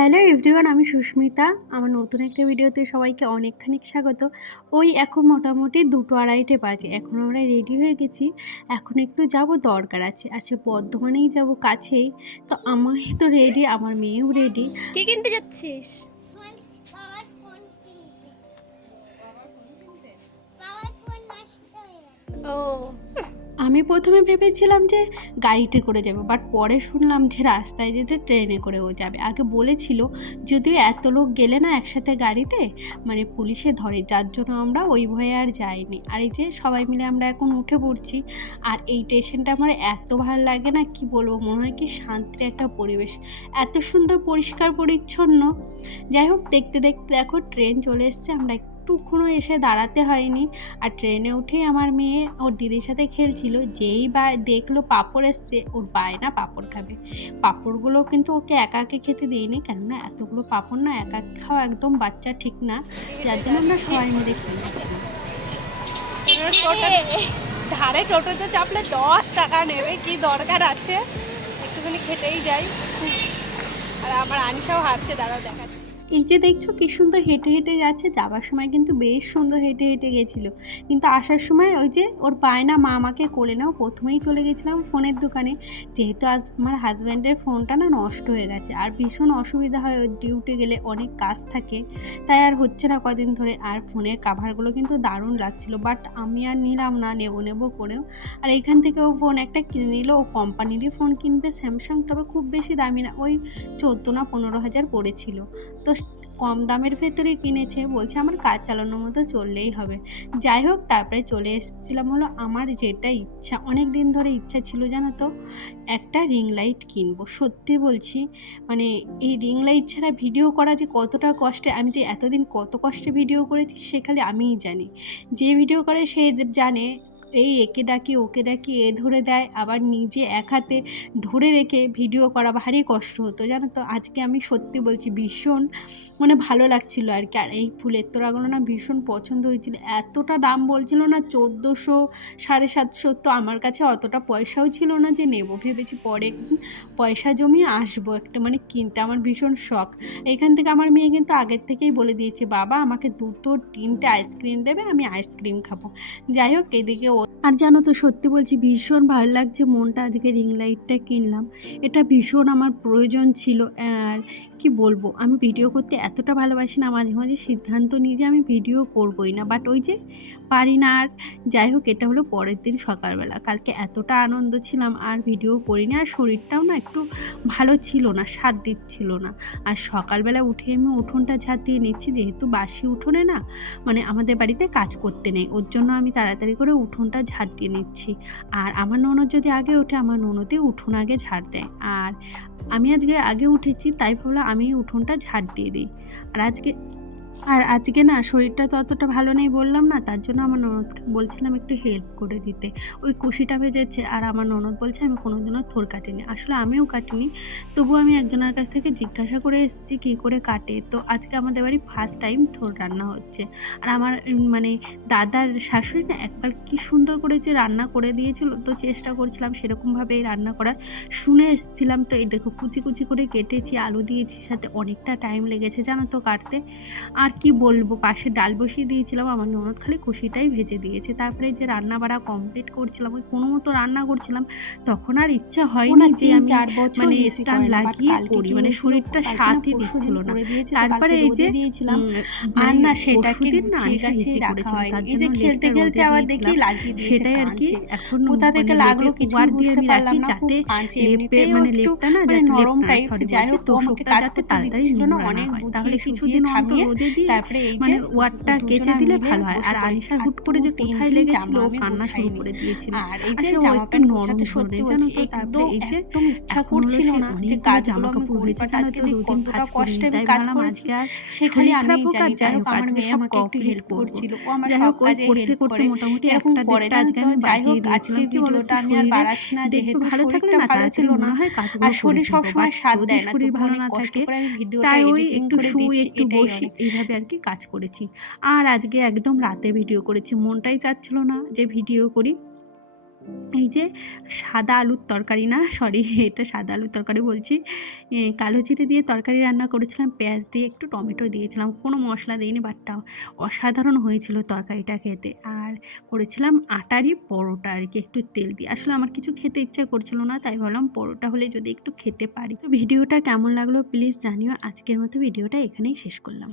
Hello everyone, আমি সুস্মিতা। আমার নতুন একটা ভিডিওতে সবাইকে অনেকখানি স্বাগত। ওই এখন মোটামুটি দুটো আড়াইটে বাজে, এখন আমরা রেডি হয়ে গেছি। এখন একটু যাব, দরকার আছে। আচ্ছা বর্ধমানেই যাব কাছেই। তো আমি তো রেডি আমার মেয়েও রেডি কে কিনতে যাচ্ছিস? আমি প্রথমে ভেবেছিলাম যে গাড়িতে করে যাবে বাট পরে শুনলাম যে রাস্তায় যেতে ট্রেনে করেও যাবে। আগে বলেছিল, যদিও এত লোক গেলে না একসাথে গাড়িতে মানে পুলিশে ধরে, যার জন্য আমরা ওই ভয়ে আর যাইনি। আর এই যে সবাই মিলে আমরা এখন উঠে পড়ছি, আর এই স্টেশনটা আমার এত ভালো লাগে না, কি বলব, মনে হয় কি শান্তির একটা পরিবেশ। এত সুন্দর পরিষ্কার পরিচ্ছন্ন। যাই হোক, দেখতে দেখতে দেখো, ট্রেন চলে এসছে, আমরা একটুক্ষণও এসে দাঁড়াতে হয়নি। আর ট্রেনে উঠেই আমার মেয়ে ওর দিদির সাথে খেলছিল, যেই বা দেখল পাঁপড় এসছে, ওর বায়না পাঁপড় খাবে। পাঁপড়গুলো কিন্তু ওকে একা একে খেতে দিইনি কেননা এতগুলো পাঁপড় না একা খাওয়া একদম বাচ্চা ঠিক না। যার জন্য আমরা সবাই মিলে খেলেছি ধারে টোটোতে চাপলে দশ টাকা নেবে, কি দরকার আছে? একটুখানি খেতেই যাই। আর আমার আনিসাও হারছে দাঁড়াও দেখাচ্ছি। এই যে দেখছ কি সুন্দর হেঁটে হেঁটে যাচ্ছে, যাবার সময় কিন্তু বেশ সুন্দর হেঁটে হেঁটে গেছিল। কিন্তু আসার সময় ওই যে ওর পায় না মা আমাকে কোলে নাও, প্রথমেই চলে গেছিলাম ফোনের দোকানে। যেহেতু আজ আমার হাজব্যান্ডের ফোনটা না নষ্ট হয়ে গেছে, আর ভীষণ অসুবিধা হয় ওর ডিউটি গেলে অনেক কাজ থাকে। তাই আর হচ্ছে না কদিন ধরে, আর ফোনের কাভারগুলো কিন্তু দারুণ লাগছিল বাট আমি আর নিলাম না, নেব নেব করেও। আর এখান থেকে ও ফোন একটা কিনে নিল, ও কোম্পানিরই ফোন কিনবে স্যামসাং তবে খুব বেশি দামি না, ওই চোদ্দ না পনেরো হাজার পড়েছিল। তো কম দামের ভেতরে কিনেছে। বলছে, আমার কাজ চালানোর মতো চললেই হবে। যাই হোক, তারপরে চলে এসেছিলাম হলো আমার যেটা ইচ্ছা। অনেক দিন ধরে ইচ্ছা ছিল, জানো তো, একটা রিং লাইট কিনবো। সত্যি বলছি মানে এই রিং লাইট ছাড়া ভিডিও করা যে কতটা কষ্টে, আমি যে এতদিন কত কষ্টে ভিডিও করেছি, সে খালি আমিই জানি। যে ভিডিও করে সে জানে এই একে ডাকি, ওকে ডাকি, এ ধরে দেয়, আবার নিজে এক হাতে ধরে রেখে ভিডিও করা ভারী কষ্ট হতো। জানো তো, আজকে আমি সত্যি বলছি ভীষণ মানে ভালো লাগছিল আর কি। আর এই ফুলের তোড়াগুলো না ভীষণ পছন্দ হয়েছিল। এতটা দাম বলছিল না, চোদ্দোশো, সাড়ে সাতশো তো আমার কাছে অতটা পয়সাও ছিল না যে নেব। ভেবেছি পরে পয়সা জমিয়ে আসব একটা মানে কিনতে, আমার ভীষণ শখ। এখান থেকে আমার মেয়ে কিন্তু আগের থেকেই বলে দিয়েছে, বাবা, আমাকে দুটো, তিনটে আইসক্রিম দেবে, আমি আইসক্রিম খাব। যাই হোক, এদিকে ও আর জানো তো, সত্যি বলছি, ভীষণ ভালো লাগছে মনটা। আজকে রিং লাইটটা কিনলাম। এটা ভীষণ আমার প্রয়োজন ছিল আর কি বলব, আমি ভিডিও করতে এতটা ভালোবাসি না, মাঝে মাঝে সিদ্ধান্ত নিই যে আমি ভিডিও করবই না। বাট ওই যে পারি না আর, যাই হোক, এটা হলো পরের দিন সকালবেলা। কালকে এতটা আনন্দ ছিলাম আর ভিডিও করিনি, আর শরীরটাও না একটু ভালো ছিল না স্বাদ দিচ্ছিল না। আর সকালবেলা উঠে আমি উঠোনটা ঝাঁট দিয়ে নিচ্ছি, যেহেতু বাসি উঠোনে না মানে আমাদের বাড়িতে কাজ করতে নেই। ওর জন্য আমি তাড়াতাড়ি করে উঠোনটা ঝাড় দিয়ে নিচ্ছি। আর আমার ননদ যদি আগে ওঠে, আমার ননদে উঠোন আগে ঝাড় দেয়। আর আমি আজকে আগে উঠেছি, তাই ভাবলাম আমি উঠোনটা ঝাড় দিয়ে দিই। আর আজকে আর আজকে না শরীরটা তো অতটা ভালো নেই বললাম না, তার জন্য আমার ননদকে বলছিলাম একটু হেল্প করে দিতে। ওই কুশিটা ভেজেছে আর আমার ননদ বলছে আমি কোনোদিনও থোর কাটিনি। আসলে আমিও কাটিনি তবু আমি একজনের কাছ থেকে জিজ্ঞাসা করে এসেছি কী করে কাটে। তো আজকে আমাদের বাড়ি ফার্স্ট টাইম থোর রান্না হচ্ছে। আর আমার মানে দাদার শাশুড়ি না একবার কি সুন্দর করে যে রান্না করে দিয়েছিল, তো চেষ্টা করছিলাম সেরকমভাবেই রান্না করার। শুনে এসেছিলাম তো এই দেখো কুচি কুচি করে কেটেছি, আলু দিয়েছি, সাথে অনেকটা টাইম লেগেছে জানো তো কাটতে। আর কি বলব? পাশে ডাল বসিয়ে দিয়েছিলাম আমার ননদ খালি খুশিটাই ভেজে দিয়েছে। তারপরে যে রান্না বাড়া কমপ্লিট করছিলাম ওই কোনো মতো রান্না করছিলাম তখন আর ইচ্ছা হয়নি যে আমি চার বছর মানে না, but লাগিয়ে করি। মানে শরীরটা না পরশুদিন দিচ্ছিল না। তো তারপরে এই যে দিয়েছিলাম। আর মানে না সেটাকে না গুছিয়ে আনিশা গাছিয়ে হিস্ট্রি করেছিল তার জন্য খেলতে খেলতে আবার দেখি লাগিয়ে সেটাই আর কি এখন কোথা থেকে মানে লাগল কিছুই দিয়ে আমি রাখি না, যাতে। লেপের মানে লেপটা না মানে যাতে নরম লেপ না type, সরি বলছি আমাকে তোষকটা যাতে তাড়াতাড়ি দিচ্ছিল না, নোংরা না অনেক হয়। তাহলে কিছুদিন অন্তর রোদে দিয়ে মানে দুজনা কেচে দিলে ভালো হয়। আর আনিশার হুট করে যে কোথায় লেগেছিল ও কান্না শুরু করে দিয়েছিল। আর এই যে আসলে ও একটু নরম গোছাতে জানো তো? তারপরে এই যে ইচ্ছা করছিল না। যে কাজগুলো জামা কাপড় হয়েছে জানো আজকে তো দুদিন কতটা কষ্টে আমি কাজ আজকে আর শরীর খারাপ হোক আর যাই হোক আজকে সব কমপ্লিট হেল্প করছিল যাই হোক ওই করতে করতে মোটামুটি একটা দেড়টা আজকে আমি বাজিয়ে দিয়েছিলাম। কি আমি আর শরীরে দেখতে ভালো থাকলে না তাড়াতাড়ি মনে না হয় কাজগুলো করে শরীর ফেলব সবসময় বাট সাথ যদি শরীর ভালো না থাকে তাই ওই একটু শুই একটু বসি অনেক এইভাবে আর কি কাজ করেছি। আর আজকে একদম রাতে ভিডিও করেছি। মনটাই চাচ্ছিল না যে ভিডিও করি। এই যে সাদা আলুর তরকারি না সরি এটা সাদা আলুর তরকারি বলছি। কালো জিরে দিয়ে তরকারি রান্না করেছিলাম, পেঁয়াজ দিয়ে একটু টমেটো দিয়েছিলাম, কোনো মশলা দিইনি বাট তাও অসাধারণ হয়েছিল তরকারিটা খেতে। আর করেছিলাম আটারই পরোটা আর কি, একটু তেল দিয়ে। আসলে আমার কিছু খেতে ইচ্ছা করছিল না, তাই ভাবলাম পরোটা হলে যদি একটু খেতে পারি। তো ভিডিওটা কেমন লাগল প্লিজ জানিও। আজকের মতো ভিডিওটা এখানেই শেষ করলাম।